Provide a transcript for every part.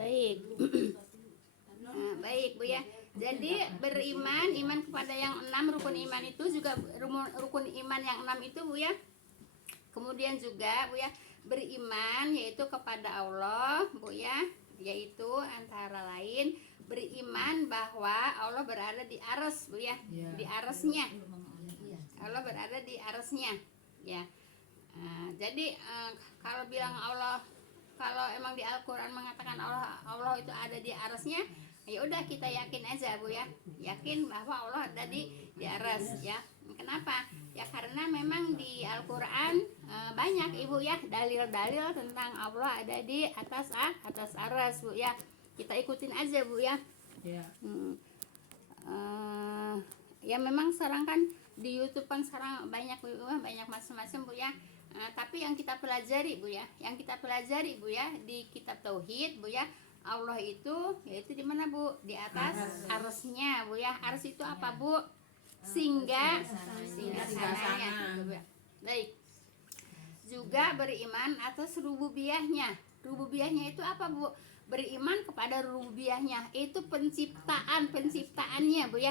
Baik. Nah, baik Bu ya. Jadi iman kepada yang 6 rukun iman itu juga rukun iman yang 6 itu Bu ya. Kemudian juga Bu ya, beriman yaitu kepada Allah Bu ya, yaitu antara lain beriman bahwa Allah berada di arsy Bu ya, di arsy-Nya. Allah berada di arsy-Nya ya. Jadi kalau bilang Allah, kalau emang di Al-Quran mengatakan Allah itu ada di arsy-Nya, ya udah kita yakin aja Bu ya, yakin bahwa Allah ada di arsy ya. Kenapa? Ya karena memang di Al-Quran banyak Ibu ya dalil-dalil tentang Allah ada di atas arsy Bu ya. Kita ikutin aja Bu ya. Ya memang sekarang kan di YouTube kan sekarang banyak macam-macam Bu ya. Tapi yang kita pelajari Bu ya, Bu ya di kitab tauhid Bu ya, Allah itu yaitu di mana Bu? Di atas arsy-Nya Bu ya. Arsy itu apa Bu? Singgah sananya gitu Bu ya. Baik. Juga beriman atas rububiyahnya. Rububiyahnya itu apa Bu? Beriman kepada rububiyahnya, itu penciptaannya Bu ya.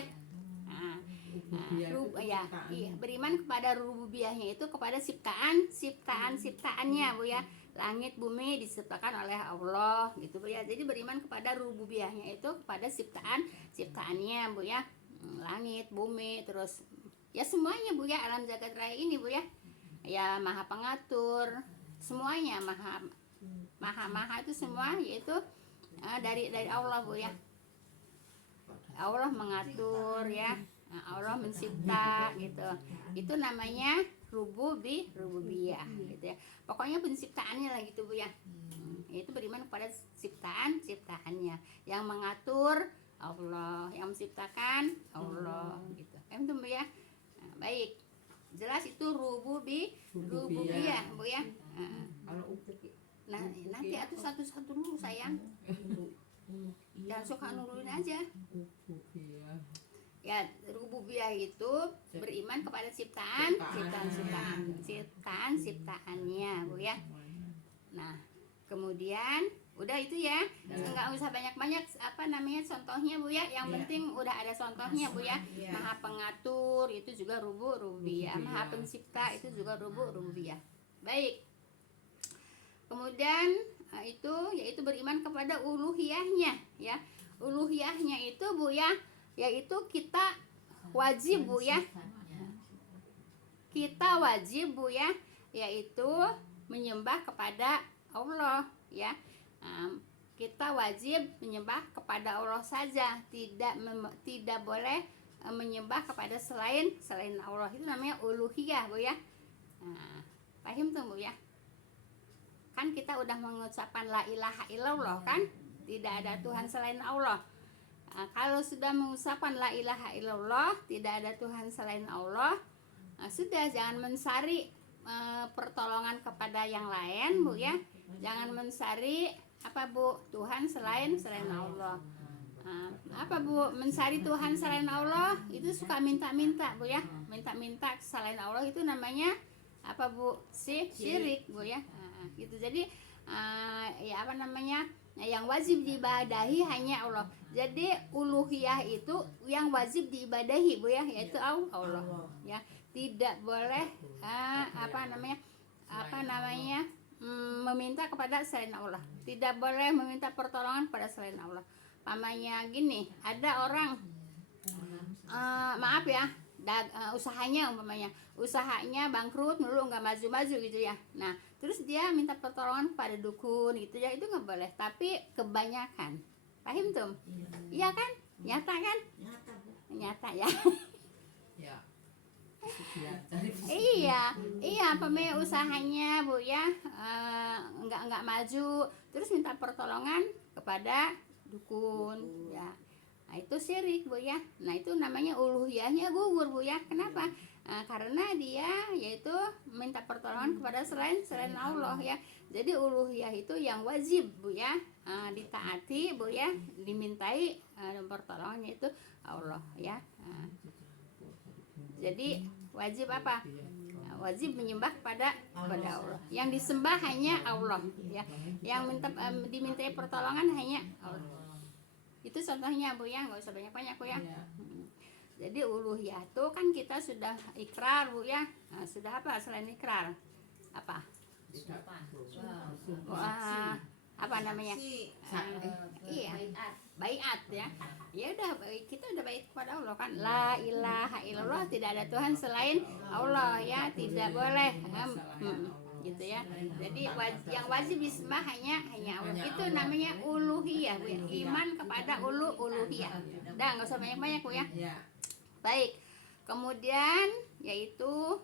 Beriman kepada rububiyahnya itu kepada ciptaannya Bu ya. Langit bumi diciptakan oleh Allah gitu Bu ya. Jadi beriman kepada rububiyahnya itu kepada ciptaannya Bu ya. Langit, bumi, terus ya semuanya Bu ya, alam jagat raya ini Bu ya. Ya maha pengatur, semuanya maha itu semua yaitu dari Allah Bu ya. Allah mengatur ya, Allah mencipta gitu. Itu namanya rububiyah gitu ya. Pokoknya penciptaannya lah gitu Bu ya. Itu beriman kepada ciptaannya. Yang mengatur Allah, yang menciptakan Allah gitu. Itu Bu ya. Baik. Jelas itu rububiyah Bu ya. Nah, nanti atuh satu-satu dulu sayang. Jangan suka nurulin aja. Ya, rububiyah itu beriman kepada ciptaannya Bu ya. Nah, kemudian udah itu ya, nggak usah banyak-banyak contohnya Bu ya. Yang penting udah ada contohnya Bu ya. Maha pengatur itu juga rububiyah, maha pencipta itu juga rububiyah. Baik. Kemudian itu yaitu beriman kepada uluhiyahnya ya. Uluhiyahnya itu Bu ya, yaitu kita wajib Bu ya. Kita wajib Bu ya, yaitu menyembah kepada Allah ya. Kita wajib menyembah kepada Allah saja, tidak boleh menyembah kepada selain Allah. Itu namanya uluhiyah Bu ya. Paham tuh Bu ya? Kan kita udah mengucapkan la ilaha illallah kan, tidak ada Tuhan selain Allah. Kalau sudah mengucapkan la ilaha illallah, tidak ada Tuhan selain Allah, sudah jangan mencari pertolongan kepada yang lain Bu ya. Jangan mencari apa Bu, Tuhan selain Allah. Apa Bu, mencari Tuhan selain Allah itu suka minta-minta Bu ya. Minta-minta selain Allah itu namanya apa Bu? Syirik Bu ya. Gitu. Jadi ya apa namanya, yang wajib diibadahi hanya Allah. Jadi uluhiyah itu yang wajib diibadahi Bu ya, yaitu Allah ya. Tidak boleh meminta kepada selain Allah. Tidak boleh meminta pertolongan kepada selain Allah. Pamannya gini, ada orang maaf ya, usahanya bangkrut mulu, nggak maju-maju gitu ya. Nah terus dia minta pertolongan pada dukun gitu ya, itu nggak boleh. Tapi kebanyakan, paham tuh? Iya kan? Nyata kan? Nyata ya. Iya pemain usahanya Bu ya, nggak maju, terus minta pertolongan kepada dukun ya. Nah itu syirik Bu ya. Nah itu namanya uluhiyahnya gugur Bu ya. Kenapa? Karena dia yaitu minta pertolongan kepada selain Allah ya. Jadi uluhiyah itu yang wajib Bu ya, ditaati Bu ya, dimintai pertolongannya itu Allah ya. Jadi wajib apa? Wajib menyembah kepada Allah. Yang disembah hanya Allah, ya. Yang dimintai pertolongan hanya Allah. Itu contohnya Bu ya, nggak usah banyak-banyak Bu ya. Jadi uluhiyah itu kan kita sudah ikrar Bu ya. Nah, sudah apa selain ikrar? Apa? Apa namanya? Iya, baiat ya. Ya udah, kita udah baiat kepada Allah kan. La ilaha illallah, tidak ada Tuhan selain Allah ya, tidak boleh gitu ya. Jadi yang wajib disembah hanya Allah. Itu namanya uluhiyah Bu ya. Iman kepada uluhiyah. Udah, nggak usah banyak-banyak Bu ya. Baik. Kemudian yaitu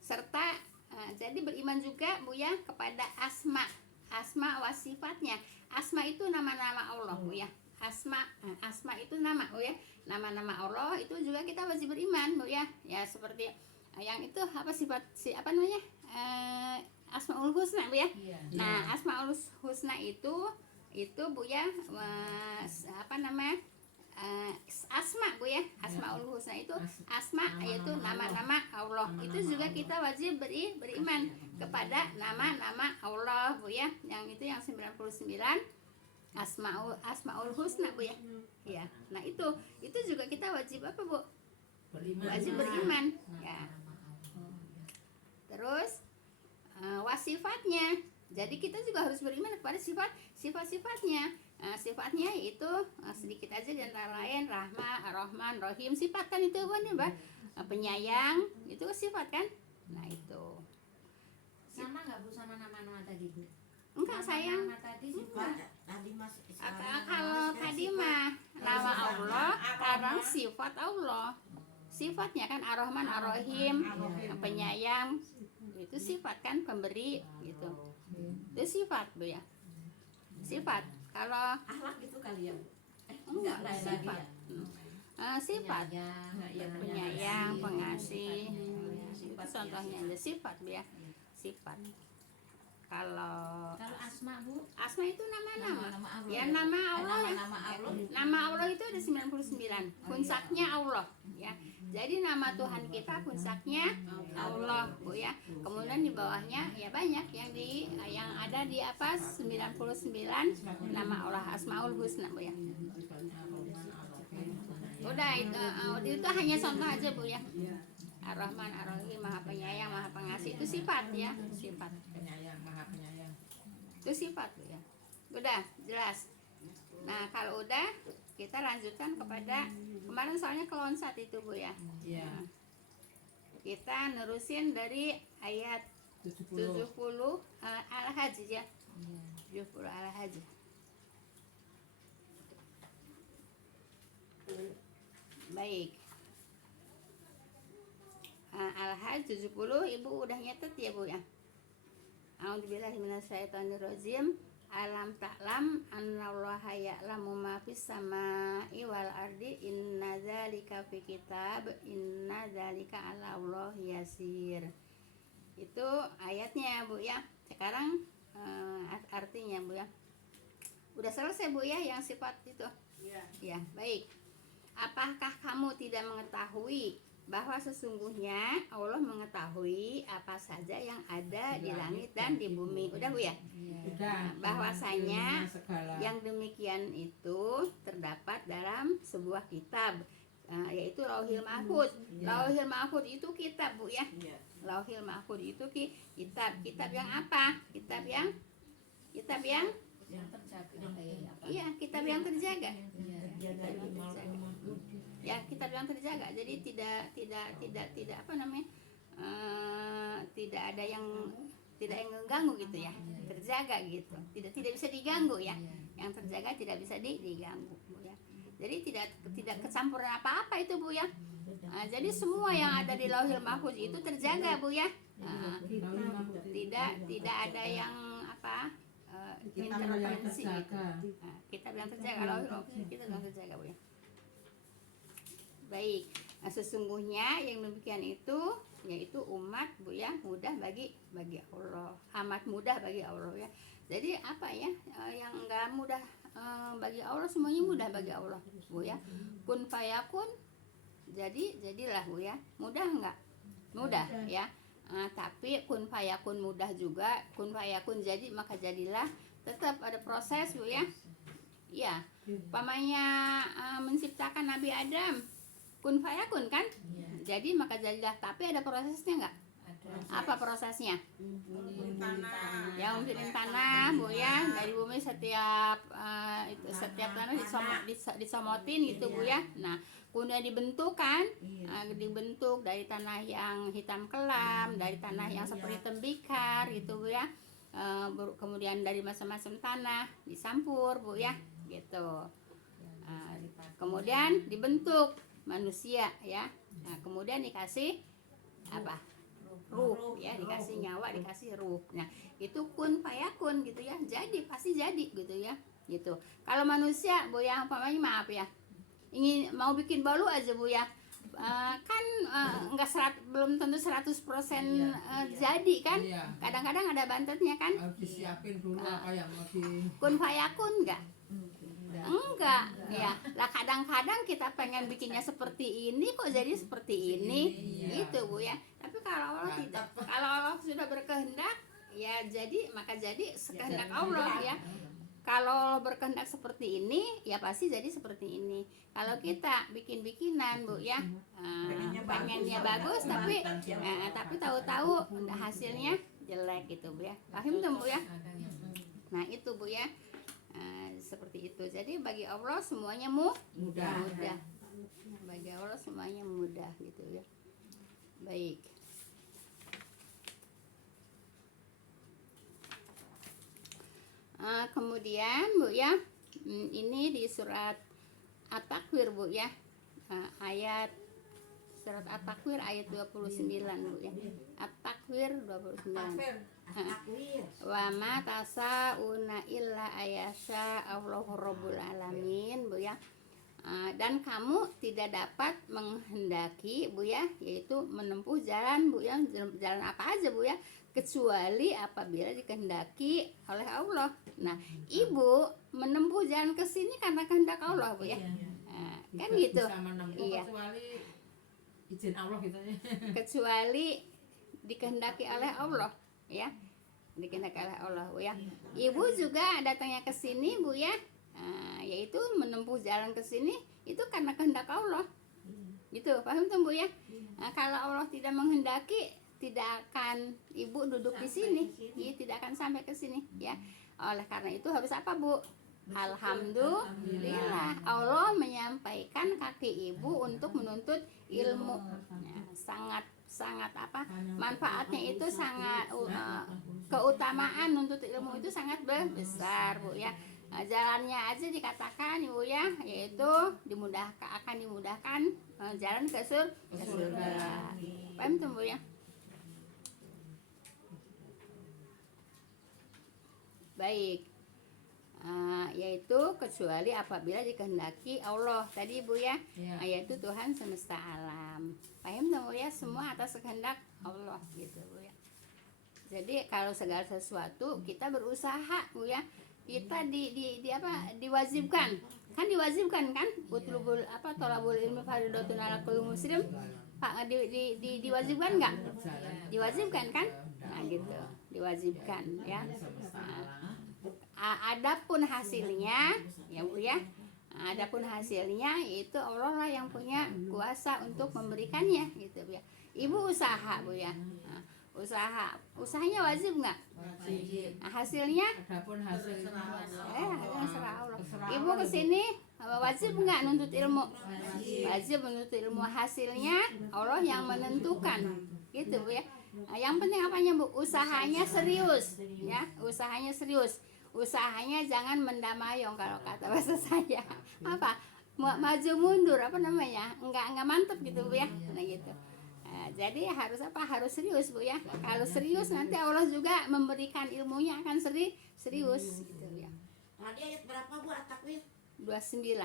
serta jadi beriman juga Bu ya kepada asma wa sifatnya. Asma itu nama-nama Allah Bu ya. Asma itu nama Bu ya. Nama-nama Allah itu juga kita wajib beriman Bu ya. Ya seperti yang itu apa namanya? Asmaul Husna Bu ya. Nah, Asmaul Husna itu Bu ya, apa namanya? Asma Bu ya. Asmaul Husna itu asma, yaitu nama-nama Allah. Itu juga kita wajib beriman kepada nama-nama Allah Bu ya. Yang itu yang 99 Asmaul Husna Bu ya. Ya. Nah, itu juga kita wajib apa Bu? Wajib beriman ya. Terus wasifatnya. Jadi kita juga harus beriman kepada sifat-sifatnya. Sifatnya itu sedikit aja di antara lain Rahman, Rahim. Sifat kan itu kan ya, penyayang, itu sifat kan. Nah, itu. Sama nggak Bu sama nama-nama tadi Bu? Enggak sayang. Nama tadi sifat. Kalau tadi mah nama Allah, sekarang sifat Allah. Sifatnya kan Ar-Rahman, Ar-Rahim, penyayang. Itu sifat kan, pemberi gitu. Itu sifat Bu ya. Sifat. Kalau akhlak gitu kali ya Bu? Enggak, sifat. Sifat. Penyayang, pengasih. Itu contohnya ada sifat Bu ya. Sifat. Kalau asma Bu? Asma itu nama-nama. Ya Allah. nama Allah. Allah. Nama Allah itu ada 99. Puncaknya Allah ya. Jadi nama Tuhan kita puncaknya Allah Bu ya. Kemudian di bawahnya ya banyak yang ada di atas 99 nama Allah, Asmaul Husna Bu ya. Udah itu hanya contoh aja Bu ya. Ar-Rahman, Ar-Rahim, Maha Penyayang, Maha Pengasih, itu sifat ya, sifat. Penyayang, Maha Penyayang. Itu sifat Bu ya. Udah jelas. Nah, kalau udah kita lanjutkan kepada kemarin soalnya kelonsat itu Bu ya. Iya. Nah, kita nerusin dari ayat 70 Al-Hajj ya. 70 Al-Hajj. Baik. Al-Hajj 70 Ibu udah nyatet ya Bu ya. A'udzubillahi minasyaitonirrajim. Alam ta'lam annallaha ya'lamu ma fis samai wal ardi inna dzalika fi kitab inna dzalika 'ala Allah yasir. Itu ayatnya Bu ya. Sekarang artinya Bu ya. Udah selesai Bu ya yang sifat itu. Iya. Ya, baik. Apakah kamu tidak mengetahui bahwa sesungguhnya Allah mengetahui apa saja yang ada di langit dan di bumi? Udah Bu ya? Sudah. Bahwasanya yang demikian itu terdapat dalam sebuah kitab, yaitu Lauhil Mahfuz. Lauhil Mahfuz itu kitab Bu ya. Lauhil Mahfuz itu kitab yang apa? Kitab yang terjaga. iya, kitab yang terjaga. Ya, kitab yang terjaga. Jadi tidak apa namanya? Tidak ada yang mengganggu gitu ya. Terjaga gitu. Tidak bisa diganggu ya. Yang terjaga tidak bisa diganggu ya. Jadi tidak kecampuran apa-apa itu Bu ya. Jadi semua yang ada di Lauhil Mahfuz itu terjaga Bu ya. Tidak ada yang apa? Intervensi gitu. Kitab yang terjaga, Lauhil Mahfuz kita yang terjaga Bu ya. Baik, sesungguhnya yang demikian itu yaitu umat Bu ya, mudah bagi Allah, amat mudah bagi Allah ya. Jadi apa ya, yang enggak mudah bagi Allah semuanya mudah bagi Allah Bu ya. Kun fayakun, jadilah Bu ya. Mudah enggak? Mudah ya. Tapi kun fayakun mudah juga, kun fayakun jadi maka jadilah, tetap ada proses Bu ya. Ya, umpamanya menciptakan Nabi Adam, kun fayakun kan? Jadi maka jadilah, tapi ada prosesnya enggak? Apa prosesnya? Ya, umpirin tanah Bu ya, dari bumi setiap tanah disomotin gitu Bu ya. Nah, kemudian dibentuk kan, dibentuk dari tanah yang hitam kelam, dari tanah yang seperti tembikar gitu Bu ya. Kemudian dari macam-macam tanah disampur Bu ya, gitu. Kemudian dibentuk manusia ya. Nah, kemudian dikasih apa? Ruh ya, dikasih nyawa, dikasih ruh. Nah, itu kun fayakun gitu ya. Jadi pasti jadi gitu ya. Gitu. Kalau manusia Bu ya, umpamanya maaf ya, ingin mau bikin bolu aja Bu ya. Kan belum tentu 100% jadi kan. Iya. Kadang-kadang ada bantetnya kan. Harus disiapin dulu apa yang mau di. Kun fayakun enggak? Enggak ya. Lah kadang-kadang kita pengen bikinnya seperti ini kok jadi seperti ini gitu Bu ya. Tapi kalau Allah tidak, kalau Allah sudah berkehendak ya jadi, maka jadi sekehendak Allah ya. Kalau Allah berkehendak seperti ini ya pasti jadi seperti ini. Kalau kita bikin-bikinan Bu ya, pengennya bagus tapi tahu-tahu hasilnya jelek gitu Bu ya. Paham tuh Bu ya? Nah itu Bu ya. Seperti itu. Jadi bagi Allah semuanya mudah. Bagi Allah semuanya mudah gitu ya. Baik. Kemudian Bu ya, ini di surat At-Takwir Bu ya, ayat surat At-Takwir ayat 29 Bu ya. At-Takwir 29. Wa ma tasauna illa ayasya Allahu rabbul alamin Bu ya. Dan kamu tidak dapat menghendaki Bu ya, yaitu menempuh jalan Bu ya, jalan apa aja Bu ya, kecuali apabila dikehendaki oleh Allah. Nah, Ibu menempuh jalan ke sini karena kehendak Allah Bu ya. Kan gitu. Iya. Kecuali izin Allah gitu ya. Kecuali dikehendaki oleh Allah ya. Dikehendaki oleh Allah Bu ya. Ibu juga datangnya ke sini Bu ya. Yaitu menempuh jalan ke sini itu karena kehendak Allah. Gitu, paham tuh Bu ya? Kalau Allah tidak menghendaki, tidak akan Ibu duduk di sini. Iya, tidak akan sampai ke sini ya. Oleh karena itu harus apa Bu? Alhamdulillah Allah menyampaikan kaki Ibu untuk menuntut ilmu. Sangat apa? Manfaatnya itu sangat keutamaan menuntut ilmu itu sangat besar Bu ya. Jalannya aja dikatakan Ibu ya, yaitu akan dimudahkan jalan ke surga. Paham tuh Bu ya? Baik. Yaitu kecuali apabila dikehendaki Allah tadi Bu ya, yaitu Tuhan semesta alam. Paham tuh Bu ya? Semua atas kehendak Allah gitu Bu ya. Jadi kalau segala sesuatu kita berusaha Bu ya. Kita diwajibkan kan utlubul thalabul ilmi fardhatun ala kulli muslim. Pak diwajibkan enggak? Diwajibkan kan? Nah gitu, diwajibkan ya. Adapun hasilnya ya Bu ya. Adapun hasilnya itu Allah lah yang punya kuasa untuk memberikannya gitu Bu ya. Ibu usaha Bu ya. Usahanya wajib nggak? Hasilnya? Adapun hasilnya serah Allah. Ibu kesini wajib nggak nuntut ilmu? Wajib menuntut ilmu. Hasilnya Allah yang menentukan, gitu Bu ya. Yang penting apanya Bu? Usahanya serius, ya. Usahanya serius. Usahanya jangan mendamayong kalau kata bahasa saya. Apa? Maju mundur apa namanya? Enggak mantep gitu Bu ya. Nah gitu. Jadi harus apa? Harus serius Bu ya. Kalau serius nanti Allah juga memberikan ilmunya akan serius gitu ya. Tadi ayat berapa Bu At-Takwir? 29.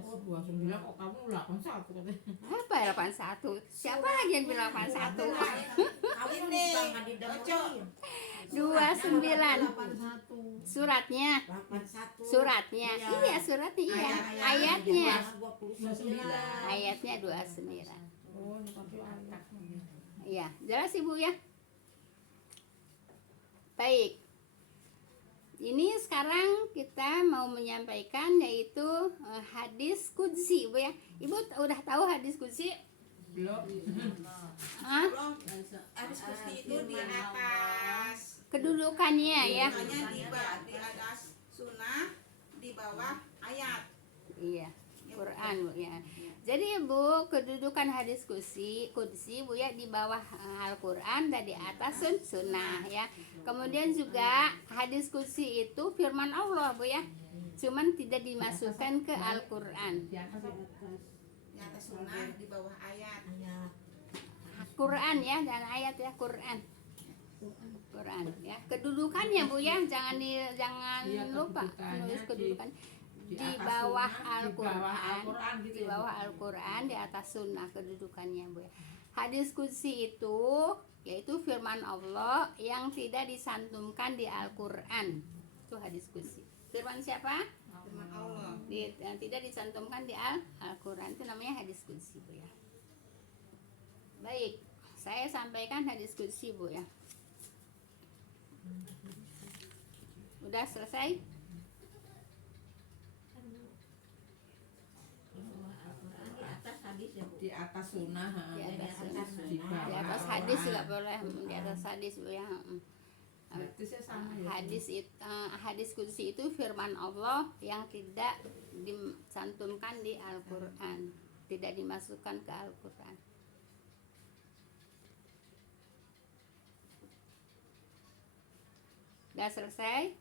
Oh, 29 kok kamu 81 katanya. Apa 81? Siapa lagi yang bilang 81? Kawin deh. 29. Suratnya. 81. Suratnya. Iya. Iya, suratnya iya. Ayat- Ayatnya. 29. Ayatnya 29. Oh, ini pakai anak. Iya, jelas Ibu ya. Baik. Ini sekarang kita mau menyampaikan yaitu hadis qudsi, Bu ya. Ibu udah tahu hadis qudsi? Belum. Hah? Hadis kursi itu di atas. Kedudukannya ya. Hanya di atas sunnah, di bawah ayat. Iya, Quran Bu ya. Jadi Bu, kedudukan hadis qudsi Bu ya di bawah Al-Qur'an dan di atas sunnah ya. Kemudian juga hadis qudsi itu firman Allah Bu ya. Cuman tidak dimasukkan ke Al-Qur'an. Di atas ya. Di atas sunnah, di bawah ayat. Quran ya, dan ayat ya Quran. Quran ya. Kedudukannya Bu ya, jangan Iya, lupa kedudukannya nulis kedudukan di atas bawah sunnah, di bawah Al-Qur'an. Al-Qur'an gitu Di ya, Bu? bawah Al-Qur'an, di atas sunnah kedudukannya Bu ya. Hadis qudsi itu yaitu firman Allah yang tidak disantumkan di Al-Qur'an. Itu hadis qudsi. Firman siapa? Firman Allah. Yang tidak disantumkan di Al-Qur'an itu namanya hadis qudsi Bu ya. Baik, saya sampaikan hadis qudsi Bu ya. Udah selesai? Di atas sunnah. ha. Di atas sunnah. Di bawah Di atas Al-Qur'an. hadis juga boleh, di atas hadis Bu ya. Hadisnya sama ya. Hadis qudsi itu firman Allah yang tidak disantumkan di Al-Qur'an, tidak dimasukkan ke Al-Qur'an. Udah selesai?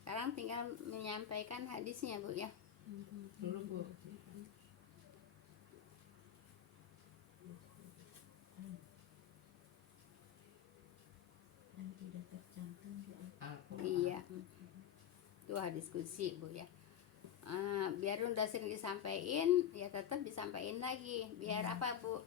Sekarang tinggal menyampaikan hadisnya Bu ya. Dulu Bu. Al-Qur'an. Iya. Itu hadis qudsi Bu ya. Biar udah sering disampaikan, ya tetap disampaikan lagi. Biar apa Bu?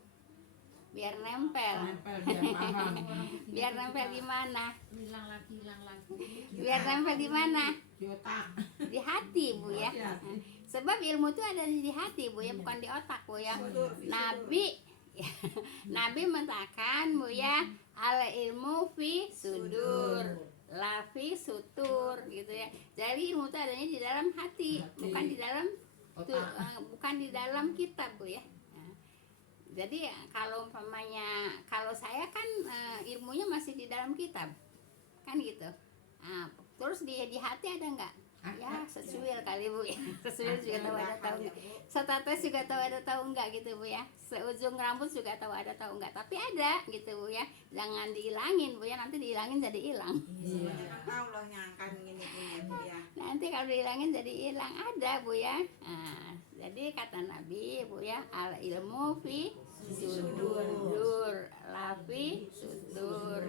Biar nempel. Nempel biar paham. Biar nempel di mana? Hilang lagi. Biar nempel di mana? Di otak. Di hati Bu ya. Di hati. Sebab ilmu itu ada di hati Bu ya, bukan di otak Bu ya. Nabi Nabi mengatakan Bu ya, al ilmu fi sudur, la fi sutur gitu ya. Jadi ilmu itu adanya di dalam hati, bukan di dalam bukan di dalam kitab Bu ya. Nah, jadi kalau umpamanya kalau saya kan ilmunya masih di dalam kitab, kan gitu. Nah, terus di hati ada nggak? Ya sesuil kali Bu ya. Sesuil juga tahu ada tahu nggak. Setetes juga tahu ada tahu nggak gitu Bu ya. Seujung rambut juga tahu ada tahu nggak. Tapi ada gitu Bu ya. Jangan dihilangin Bu ya. Nanti dihilangin jadi hilang. Iya. Allah yang akan ini Bu ya. Nanti kalau dihilangin jadi hilang. Ada Bu ya. Nah, jadi kata Nabi Bu ya, al ilmu fi sudur, lafi sudur.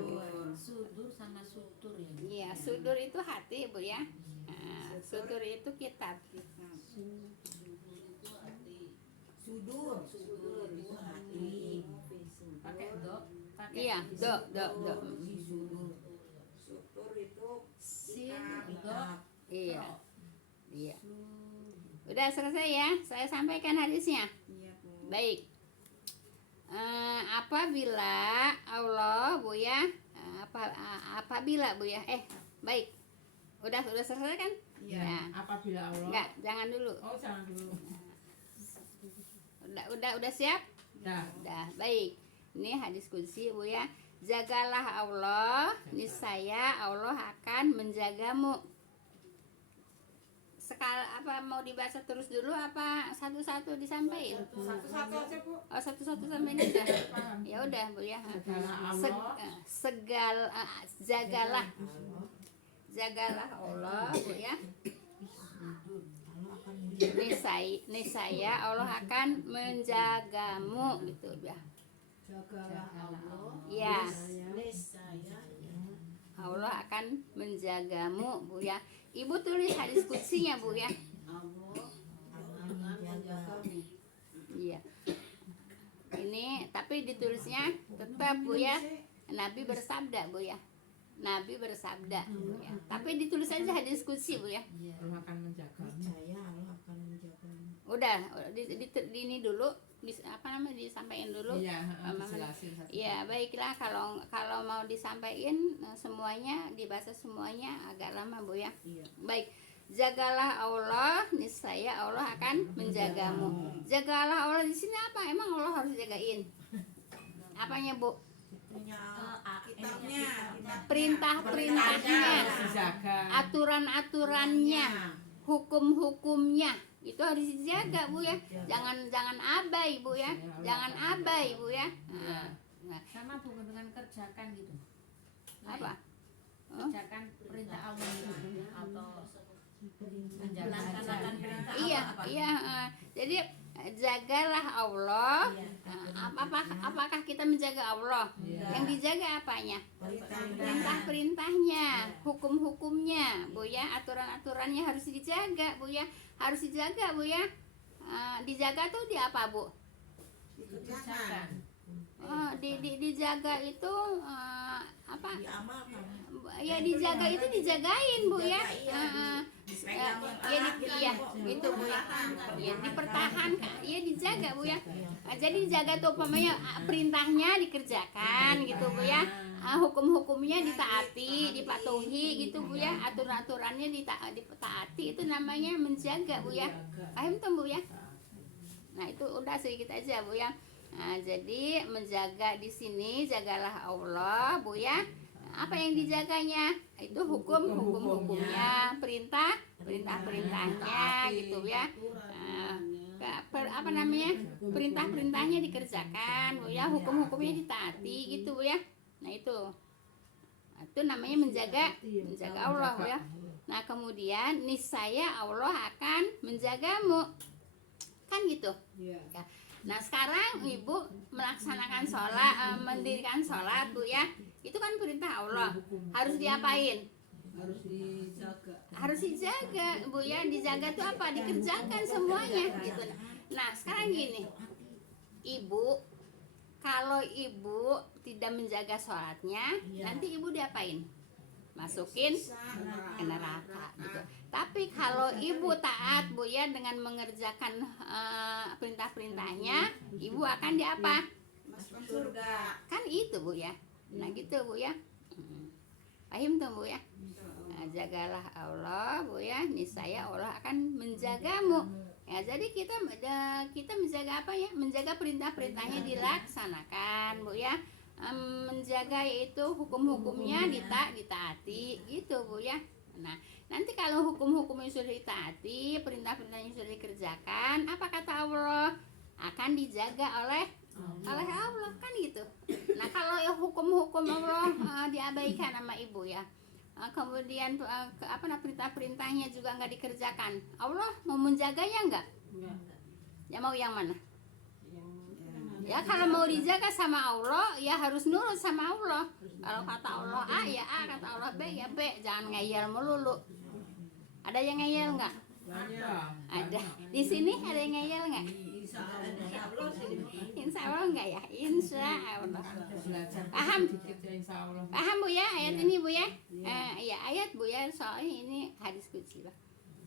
Sudur sama sutur ya. Iya, sudur itu hati Bu ya. Nah, sudur itu kitab. Sudur itu hati. Pakai do. Iya, do. Sutur itu Sin do. Iya. Iya. Udah selesai ya. Saya sampaikan hadisnya. Iya Bu. Baik. Apabila Allah Bu ya, apabila Bu ya. Baik. Udah selesai kan? Iya. Ya. Apabila Allah. Enggak, jangan dulu. Oh, jangan dulu. Udah siap? Dah. Udah, baik. Ini hadis qudsi Bu ya. Jagalah Allah, niscaya Allah akan menjagamu. Apa mau dibaca terus dulu apa satu-satu disampaikan? Satu-satu aja Bu. Oh, satu-satu sampai ini udah. Paham. Ya udah Bu ya. Jagalah Allah. Jagalah Allah Bu ya. Niscaya Allah akan menjagamu gitu ya. Jagalah Allah. Ya, Niscaya Allah akan menjagamu Bu ya. Ibu tulis hadis qudsinya Bu ya. Allah akan menjagamu. Iya. Ini tapi ditulisnya tetap Bu ya. Nabi bersabda Bu ya. Nabi bersabda, ya. Tapi ditulis aja hadis qudsi Bu ya. Iya. Allah akan menjaga. Niscaya Allah akan menjagamu. Udah di ini dulu disampaikan dulu. Iya, Mama- dijelasin satu. Ya baiklah, kalau mau disampaikan semuanya, dibaca semuanya agak lama Bu ya. Iya. Baik, jagalah Allah, niscaya Allah akan menjagamu. Jagalah Allah di sini apa? Emang Allah harus jagain? Apanya Bu? Punya Kitabnya, Perintah-perintahnya, Harus dijaga. aturan-aturannya, hukum-hukumnya itu harus dijaga Bu ya. Jangan abai Bu ya. Jangan abai Bu ya. Nah, Sama bukan dengan kerjakan gitu. apa? Kerjakan perintah Allah gitu. Atau melaksanakan perintah Iya, Allah apa? iya. Jadi jagalah Allah. Apakah kita menjaga Allah? Iya. Yang dijaga apanya? Perintah-perintahnya, hukum-hukumnya, Bu ya. Aturan-aturannya harus dijaga, Bu ya. Harus dijaga, Bu ya. Dijaga tuh di apa, Bu? Kerjakan. Dijaga itu apa? diamalkan. Ya dijaga itu dijagain Bu ya. Iya itu Bu ya. Ya dipertahankan, ya dijaga Bu ya. Jadi dijaga tuh umpamanya perintahnya dikerjakan gitu Bu ya. Hukum-hukumnya ditaati, dipatuhi gitu Bu ya. Aturan-aturannya ditaati, itu namanya menjaga Bu ya. Paham tuh Bu ya? Nah itu udah sedikit aja Bu ya. Nah, jadi menjaga di sini jagalah Allah Bu ya. Apa yang dijaganya? Itu hukumnya, perintahnya gitu ya. Apa namanya? Perintahnya dikerjakan Bu ya, hukumnya ditaati gitu Bu ya. Nah itu namanya menjaga Allah Bu ya. Nah kemudian niscaya Allah akan menjagamu, kan gitu. Ya. Nah sekarang Ibu melaksanakan sholat, mendirikan sholat Bu ya, itu kan perintah Allah, harus diapain? Harus dijaga Bu ya. Dijaga tuh apa? Dikerjakan semuanya gitu. Nah sekarang gini, Ibu, kalau Ibu tidak menjaga sholatnya, nanti Ibu diapain? Masukin ke neraka gitu. Tapi kalau Ibu taat Bu ya, dengan mengerjakan perintah-perintahnya, Ibu akan diapa? Masuk surga. Kan itu Bu ya. Nah gitu Bu ya. Paham tuh Bu ya. Nah, jagalah Allah Bu ya, niscaya Allah akan menjagamu. Ya, jadi kita menjaga apa ya? Menjaga perintah-perintahnya dilaksanakan Bu ya. Menjaga yaitu hukum-hukumnya ditaati gitu Bu ya. Nah, nanti kalau hukum-hukumnya sudah ditaati, perintah-perintahnya sudah dikerjakan, apa kata Allah? Akan dijaga oleh Allah kan gitu. Nah, kalau ya hukum-hukum Allah diabaikan sama Ibu ya. Kemudian perintah-perintahnya juga nggak dikerjakan, Allah mau menjaganya nggak? Ya mau yang mana? Ya kalau mau dijaga sama Allah ya harus nurut sama Allah. Kalau kata Allah A ya A, kata Allah B ya B. Jangan ngeyel melulu. Ada yang ngeyel nggak? Ada. Di sini ada yang ngeyel nggak? Insya Allah nggak ya? Insya Allah. Paham? Paham Bu ya ayat ini Bu ya? Ya ayat Bu ya, soalnya ini hadis qudsi lah.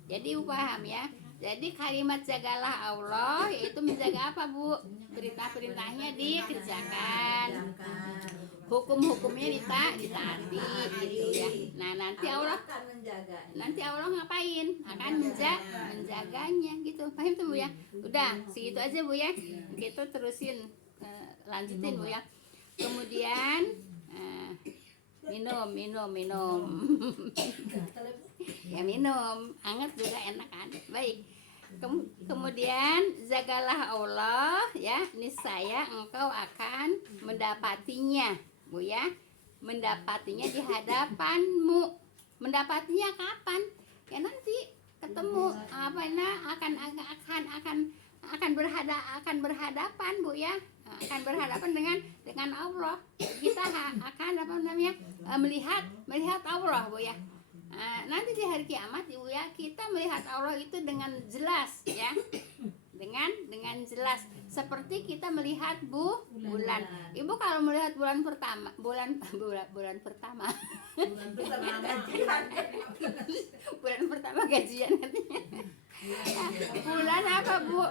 Jadi Bu paham ya. Jadi kalimat jagalah Allah yaitu menjaga apa Bu? Perintah-perintahnya dikerjakan, hukum-hukumnya ditaati gitu ya. Nah nanti Allah ngapain? Akan menjaganya gitu. Paham tuh Bu ya? Udah segitu aja Bu ya. Kita terusin lanjutin Bu ya. Kemudian minum. Ya minum, hangat juga enak kan. Baik. Kemudian jagalah Allah ya, niscaya engkau akan mendapatinya Bu ya. Mendapatinya di hadapanmu. Mendapatinya kapan? Ya nanti ketemu akan berhadapan Bu ya. Akan berhadapan dengan Allah. Kita akan melihat Allah Bu ya. Nanti di hari kiamat Ibu ya, kita melihat Allah itu dengan jelas ya. Dengan jelas seperti kita melihat bulan. Ibu kalau melihat bulan pertama Bulan pertama. Bulan pertama gajian katanya. Bulan apa Bu?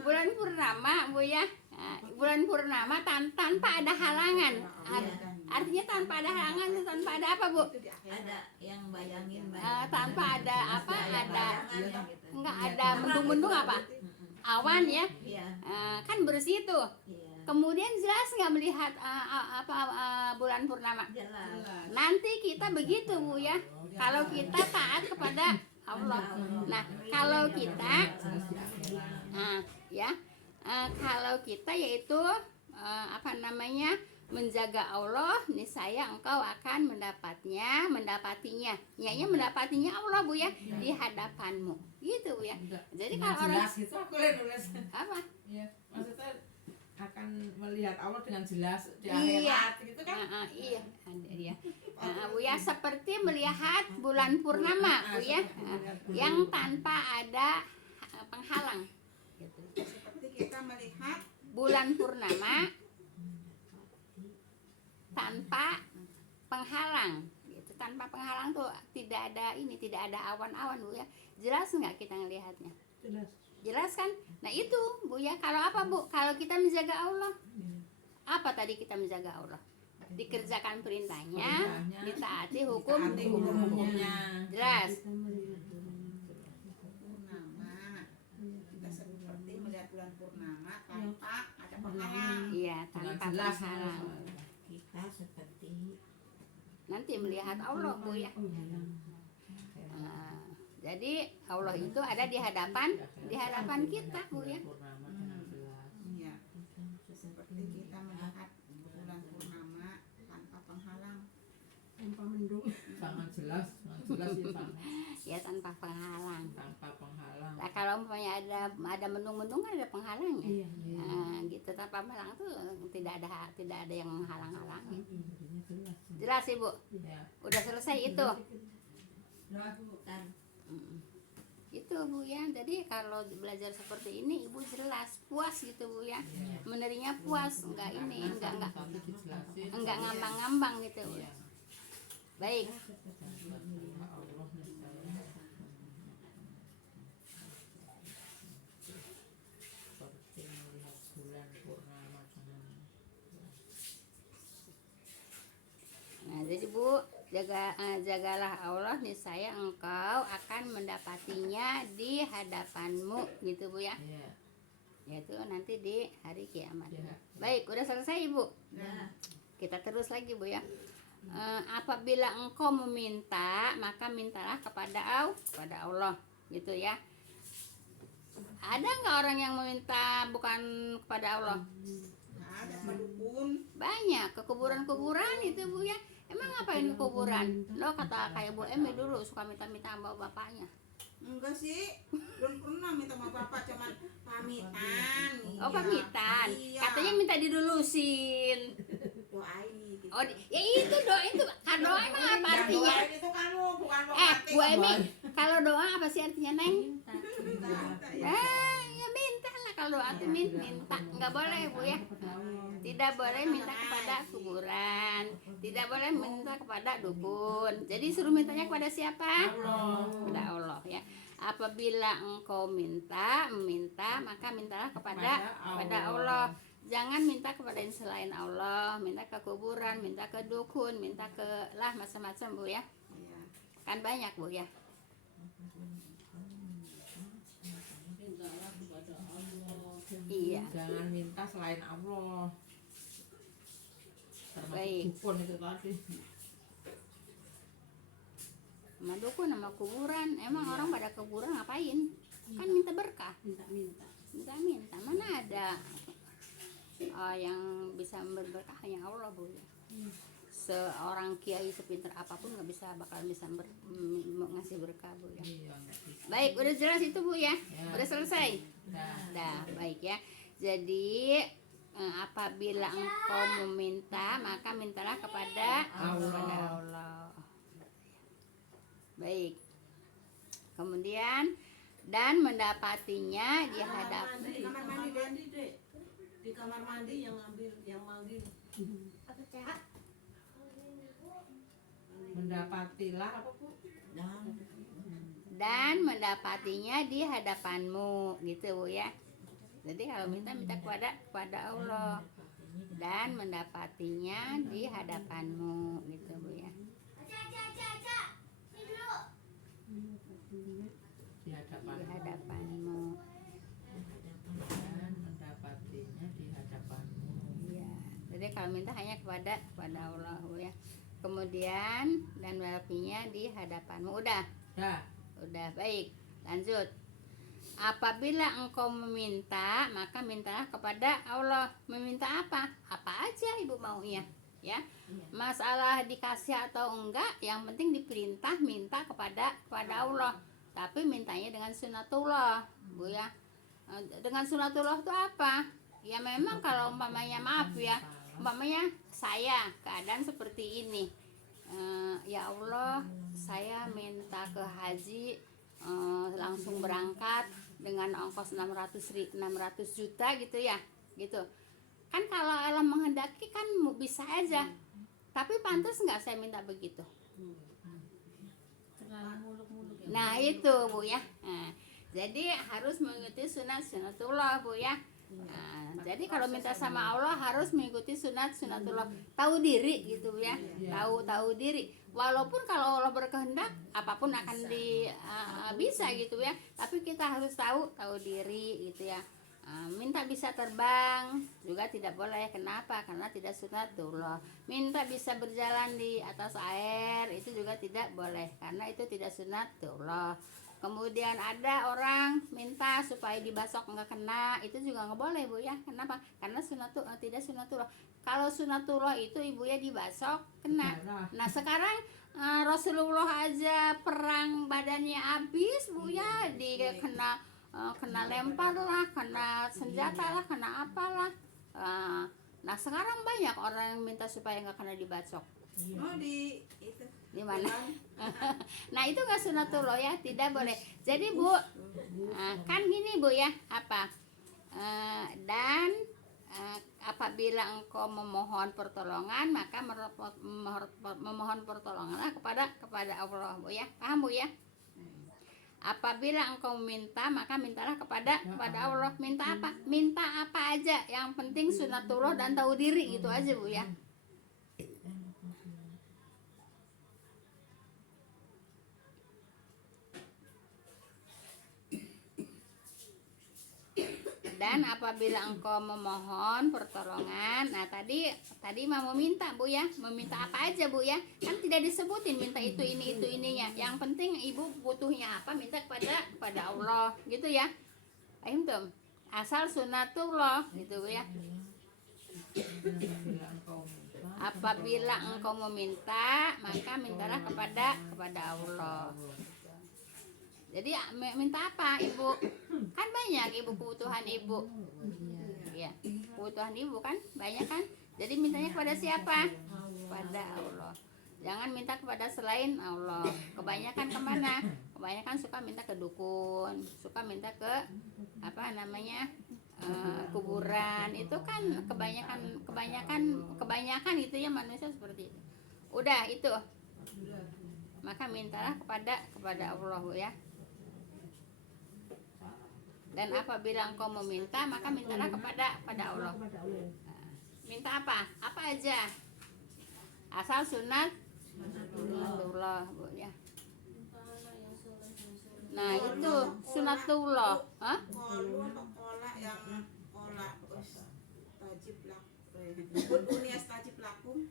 Bulan purnama Bu ya. Nah, bulan purnama tanpa ada halangan. Artinya tanpa ada halangan itu tanpa ada apa Bu? Ada yang bayangin Tanpa ada apa? Ada gitu. enggak ada mendung-mendung apa? Awan ya. Iya, Kan bersih tuh. iya. Kemudian jelas nggak melihat bulan purnama? Jelas. Nanti kita begitu Bu ya. Kalau kita taat kepada Allah. Nah, kalau kita ya kalau kita yaitu apa namanya menjaga Allah, niscaya engkau akan mendapatinya. Nyanya mendapatinya Allah Bu ya di hadapanmu. Gitu Bu ya. Jadi kalau orang jelas gitu aku lihat nulis. apa? Iya, maksudnya akan melihat Allah dengan jelas di Iya. akhirat gitu kan. Iya, ada dia. Bu ya seperti melihat bulan purnama Bu ya, yang tanpa ada penghalang. Gitu. Seperti kita melihat Bulan purnama tanpa penghalang. Gitu. Tanpa penghalang tuh tidak ada awan-awan Bu ya. Jelas nggak kita ngelihatnya? Jelas. Jelas kan? Nah itu Bu ya. Kalau apa Bu? Kalau kita menjaga Allah, apa tadi kita menjaga Allah? Dikerjakan perintahnya, ditaati hukum-hukumnya. Jelas. purnama, kita seperti melihat bulan purnama tanpa ada penghalang. Iya, Dengan tanpa jelas. penghalang. Kita seperti Nanti melihat Allah Bu ya. Nah, jadi Allah itu ada di hadapan kita Bu ya. Iya, seperti kita melihat bulan purnama tanpa penghalang. tanpa mendung. Sangat jelas ya sangat Ya tanpa penghalang. tanpa penghalang. Nah, kalau umpamanya ada mendung-mendung kan ada penghalangnya. Iya. Nah, gitu tanpa penghalang tuh tidak ada yang menghalang-halangi. Jelas. Jelas Ibu? Ya. Udah selesai itu. Kan Itu Bu ya. Jadi kalau belajar seperti ini Ibu jelas puas gitu Bu ya. Menerima puas, enggak ngambang-ngambang gitu. Bu. Iya. Baik. Allah seperti melihat bulan purnama. Nah, jadi Bu, jagalah Allah niscaya engkau akan mendapatinya di hadapanmu gitu Bu ya. Iya. Yaitu nanti di hari kiamat. Iya. Baik, udah selesai Ibu. ya, Kita terus lagi Bu ya. Apabila engkau meminta, maka mintalah kepada Allah gitu ya. Ada nggak orang yang meminta bukan kepada Allah? Nggak ada pendukun. Banyak ke kuburan-kuburan itu Bu ya. Emang ngapain ke kuburan? Lo kata kayak Bu Emi dulu suka minta-minta sama bapaknya. Enggak sih, belum pernah minta sama bapak, cuman pamitan. Oh, pamitan. Iya. Katanya minta didulusin. Doain gitu. Oh, ya itu doa itu. Kan doa emang apa artinya? Doain itu kamu bukan Bu Emi, kalau doa apa sih artinya, Neng? minta. Ya minta lah kalau doa tuh minta. Enggak boleh Bu ya. Tidak boleh minta kepada kuburan. Tidak boleh minta kepada dukun. Jadi suruh mintanya kepada siapa? Kepada Allah ya. Apabila engkau meminta, maka mintalah kepada Allah. Jangan minta kepada yang selain Allah, minta ke kuburan, minta ke dukun, minta ke lah macam-macam Bu ya. Iya. Kan banyak Bu ya. Iya. Jangan minta selain Allah. Termasuk Baik. dukun itu tadi. Sama dukun sama kuburan. Emang orang pada kuburan ngapain? Kan minta berkah. Minta. Mana ada yang bisa memberi berkah hanya Allah Bu ya. Seorang kiai sepintar apapun bakal bisa ngasih berkah Bu ya. Iya, nggak bisa. Baik, udah jelas itu Bu ya. Ya. Udah selesai. Nah, Dah, baik ya. Jadi apabila engkau meminta, maka mintalah kepada Allah. Baik. Kemudian dan mendapatinya di hadapan Di kamar mandi, Dek. Di kamar mandi yang mandi. Mendapatilah apa Bu? dan mendapatinya di hadapanmu gitu Bu ya. Jadi kalau minta kepada Allah dan mendapatinya di hadapanmu gitu Bu ya. Di hadapan. Di hadapanmu. Dan mendapatinya di hadapanmu. Iya. Jadi kalau minta hanya kepada Allah Bu ya. Kemudian dan mendapatinya di hadapanmu. Udah baik. Lanjut. Apabila engkau meminta, maka mintalah kepada Allah. Meminta apa? Apa aja ibu maunya, ya. Masalah dikasih atau enggak, yang penting diperintah minta kepada Allah. Tapi mintanya dengan sunatullah, Bu ya. Dengan sunatullah itu apa? Ya memang kalau umpamanya maaf ya, umpamanya saya keadaan seperti ini. Ya Allah, saya minta ke haji langsung berangkat dengan ongkos 600 juta gitu ya, gitu kan. Kalau Allah menghendaki kan bisa aja, tapi pantas nggak saya minta begitu? Terlalu muluk-muluk ya. Nah itu Bu ya. Jadi harus mengikuti sunatullah Bu ya. Jadi kalau minta sama Allah harus mengikuti sunatullah, tahu diri gitu ya, tahu diri. Walaupun kalau Allah berkehendak apapun akan bisa gitu ya, tapi kita harus tahu diri gitu ya. Minta bisa terbang juga tidak boleh. Kenapa? Karena tidak sunatullah. Minta bisa berjalan di atas air itu juga tidak boleh, karena itu tidak sunatullah. Kemudian ada orang minta supaya dibasok nggak kena, itu juga nggak boleh Bu ya. Kenapa? Karena tidak sunatullah. Kalau sunatullah itu ibu ya dibasok kena. Nah sekarang Rasulullah aja perang badannya habis Bu ya, kena lempar lah, kena senjata lah, kena apalah. Nah sekarang banyak orang yang minta supaya nggak kena dibasok. Oh di itu. Di mana? Nah itu nggak sunatullah ya, tidak boleh. Jadi Bu, kan gini Bu ya, apa? Dan apabila engkau memohon pertolongan, maka memohon pertolonganlah kepada Allah Bu ya. Paham Bu ya? Apabila engkau minta, maka mintalah kepada Allah. Minta apa? Minta apa aja, yang penting sunatullah dan tahu diri, gitu aja Bu ya. Dan apabila engkau memohon pertolongan, nah tadi mau minta Bu ya, meminta apa aja Bu ya, kan tidak disebutin minta itu ini itu ininya. Yang penting ibu butuhnya apa, minta kepada Allah gitu ya. Ayo tuh, asal sunatullah gitu Bu ya. Apabila engkau meminta, maka mintalah kepada Allah. Jadi minta apa ibu? Kan banyak ibu kebutuhan ibu. Ya, kebutuhan ibu kan banyak kan. Jadi mintanya kepada siapa? Kepada Allah. Jangan minta kepada selain Allah. Kebanyakan kemana? Kebanyakan suka minta ke dukun, suka minta ke kuburan. Itu kan kebanyakan itu ya, manusia seperti itu. Udah itu. Maka mintalah kepada Allah ya. Dan apabila engkau meminta, maka mintalah kepada Allah. Minta apa? Apa aja. Asal sunatullah Bu ya. Nah, itu sunatullah. Hah? Kolu apa kola yang kola tajib uduni astajib lakum.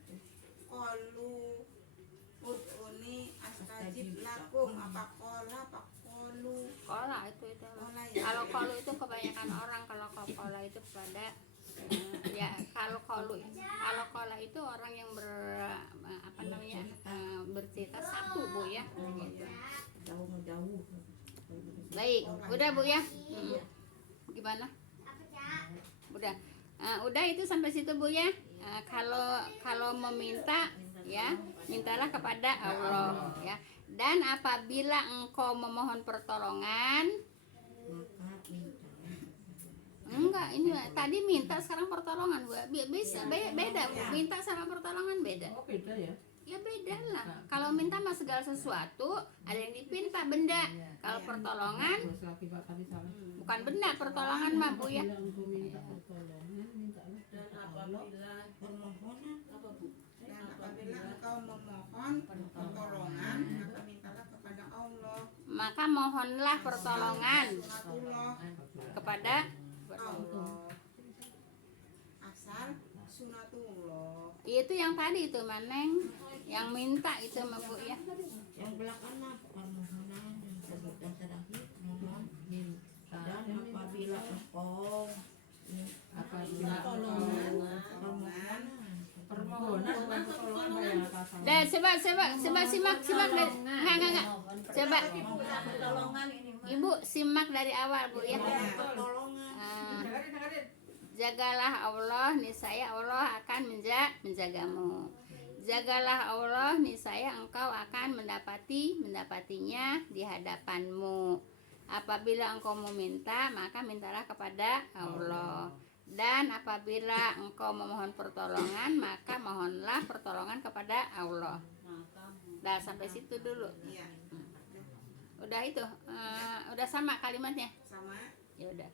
Kolu uduni astajib lakum. Apa kola apa kolu? Kola itu. Kola ya. Kalau kolu itu kebanyakan orang, kalau kola itu kepada ya, kalau kola itu orang yang bercerita satu Bu ya. Gitu. Jauh. Baik, udah Bu ya. Gimana? Udah. Udah itu sampai situ Bu ya. Kalau meminta ya, mintalah kepada Allah ya. Dan apabila engkau memohon pertolongan, enggak, ini tadi minta, sekarang pertolongan Bu. Bisa beda Bu. Minta sama pertolongan beda. Oh beda ya. Ya beda lah. Kalau minta mah segala sesuatu, ada yang dipinta benda. Kalau pertolongan Terus lagi Pak tadi salah. bukan benda, pertolongan mah Bu ya. Bila engkau minta pertolongan, mintalah Dan kepada Allah apabila permohonan. apa Bu? Dan apabila engkau memohon pertolongan, maka mintalah kepada Allah. Maka mohonlah pertolongan Sunatullah kepada Allah. Asal sunatullah. itu yang tadi itu Maneng, yang minta itu mah Bu ya. Yang belakang mah permohonan, yang terakhir mohon. Minta. Dan apabila engkau Apabila permohonan, permohonan bukan pertolongan Pak, yang atas salah. Dan simak dari enggak. Coba Pertolongan ini mah. Ibu simak dari awal Bu ya. pertolongan. Ah, Dengerin. jagalah Allah, niscaya Allah akan menjagamu. Jagalah Allah, niscaya engkau akan mendapatinya di hadapanmu. Apabila engkau meminta, maka mintalah kepada Allah. Dan apabila engkau memohon pertolongan, maka mohonlah pertolongan kepada Allah. Dah sampai situ dulu. Iya. Udah itu, udah sama kalimatnya. Sama. Ya udah.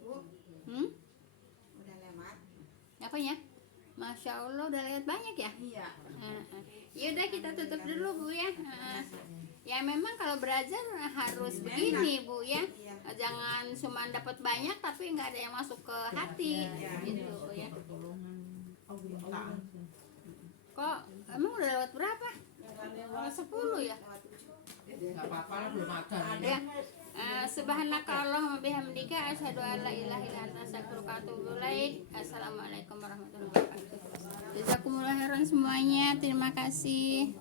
Bu, udah lewat. Apanya? Masya Allah udah lihat banyak ya. Iya. Yaudah kita tutup dulu Bu ya. Ya memang kalau belajar harus begini Bu ya. Iya. Jangan cuma dapat banyak tapi nggak ada yang masuk ke hati gitu Bu ya. Pertolongan. Allah. Kok emang udah lewat berapa? 10 ya. Lewat 7. Enggak apa-apa lah, belum makan. Ya. Subhanaka Allahumma bihamdika asyhadu an la ilaha illa anta astaghfiruka wa atubu ilaik. Assalamualaikum warahmatullahi wabarakatuh. Jazakumullah khairan semuanya. Terima kasih.